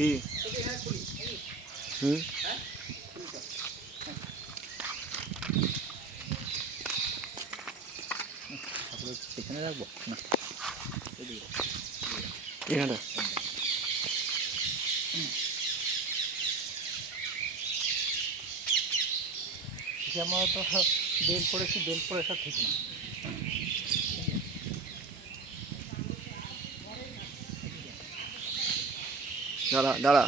কি হুম পেছনে রাখবো না এখানটা আমার তো বেল পড়েছি, বেল পড়ে সব ঠিক না। দাঁড়া দাঁড়া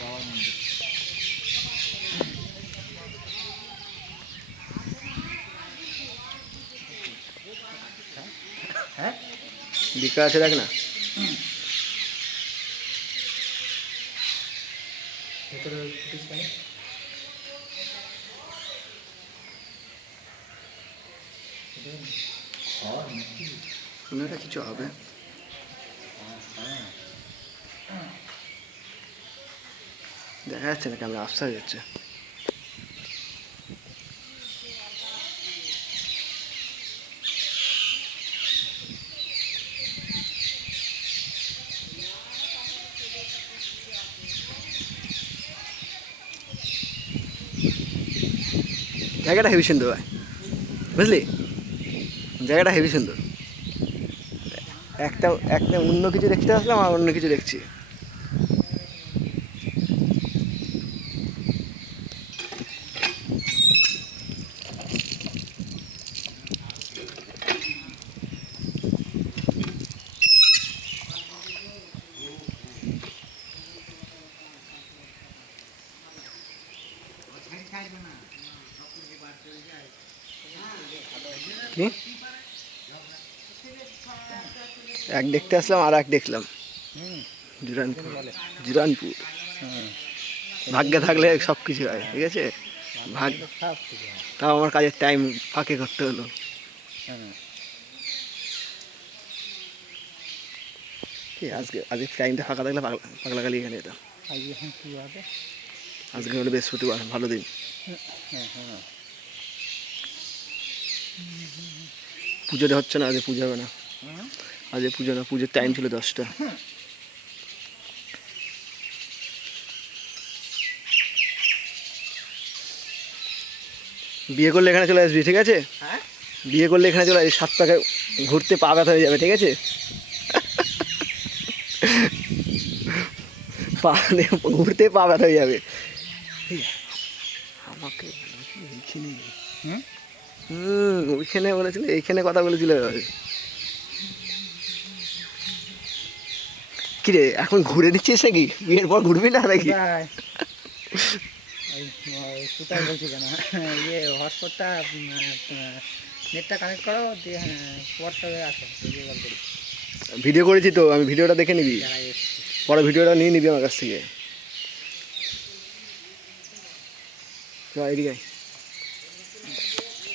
বাবার মন্দির হ্যাঁ বিকা আছে দেখ না ভেতরে শুনে কিছু হবে দেখা যাচ্ছে না ক্যামেরা আফসা হয়ে যাচ্ছে জায়গাটা হেভি সুন্দর ভাই বুঝলি জায়গাটা হেভি সুন্দর একটা একটা অন্য কিছু দেখতে আসলাম আর অন্য কিছু দেখছি কি এক দেখতে আসলাম আর এক দেখলাম জুরানপুর জুরানপুর ভাগ্যে থাকলে সব কিছু হয় ঠিক আছে ভাগ্য তাও আমার কাজের টাইম ফাঁকে করতে হলো ঠিক আজকে আজকে টাইমটা ফাঁকা থাকলে পাগলাগালি এখানে যেতাম আজকে হলো বৃহস্পতিবার ভালো দিন পুজোটা হচ্ছে না আজকে পুজো হবে না আজকে পুজো না পুজোর টাইম ছিল 10টা বিয়ে করলে এখানে চলে আসবি ঠিক আছে বিয়ে করলে এখানে চলে আসবি 7 পাকে ঘুরতে পা ব্যথা হয়ে যাবে ঠিক আছে পা ঘুরতে পা ব্যথা হয়ে যাবে আমাকে এইখানে ওইখানে বলেছিল এইখানে কথা বলেছিল কিরে এখন ঘুরে দিচ্ছিস নাকি বিয়ের পর ঘুরবি না নাকি কোথায় বলছি কেন ইয়ে হটস্পটটা নেটটা কানেক্ট করো দিয়ে হোয়াটসঅ্যাপে আসো ভিডিও কল করি ভিডিও করেছি তো আমি ভিডিওটা দেখে নিবি পরে ভিডিওটা নিয়ে নিবি আমার কাছ থেকে এদিকে